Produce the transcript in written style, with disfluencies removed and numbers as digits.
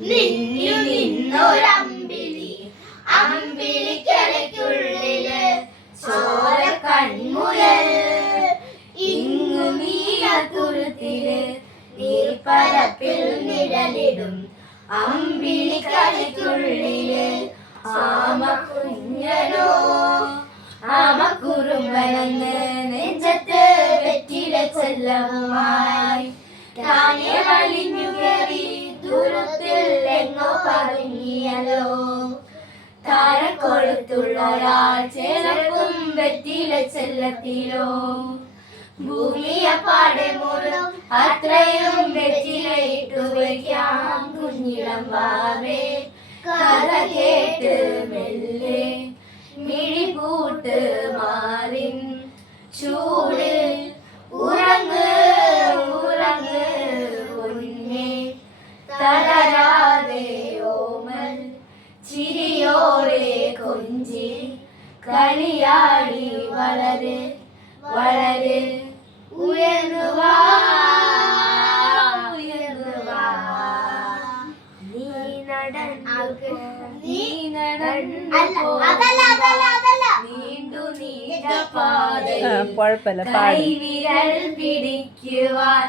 നിന്നു നിന്നൊരമ്പിളി അമ്പിളിക്കലയ്ക്കുള്ളില് ചോര കൺമുയൽ ഇങ്ങു നീലത്തുരുത്തില് നീർപ്പരപ്പിൽ നിഴലിടും അമ്പിളിക്കലയ്ക്കുള്ളില് ആമക്കുഞ്ഞനോ ആമക്കുറുമ്പനെന്ന് നെഞ്ചത്ത് വെറ്റില ചെല്ലവുമായി താനെ വലിഞ്ഞു കയറി ദൂരത്തിൽ എങ്ങോ പതുങ്ങിയല്ലോ താരക്കൊഴുത്തുള്ള ഒരാൾ ചേർക്കും വെറ്റില ചെല്ലത്തിലോ ഭൂമിയപ്പാടെ മൂലം അത്രയും വെറ്റിലയിട്ടു വയ്ക്കാം കുഞ്ഞിളം വാവേ കഥ കേട്ട് മെല്ലെ മിഴിപൂട്ട് മാറിൻ ചൂടിൽ ഉറങ്ങ് ഉറങ്ങ് ഉന്നെ തളരാതെ ഓമൽ ചിരിയോടെ കൊഞ്ചി കളിയാടി വളര് വളര് ഉയർന്നു വാ ഉയർന്നു വാ നീ നടന്നു നീണ്ടു നീണ്ട പാതയിൽ കൈവിരൽ പിടിക്കുവാൻ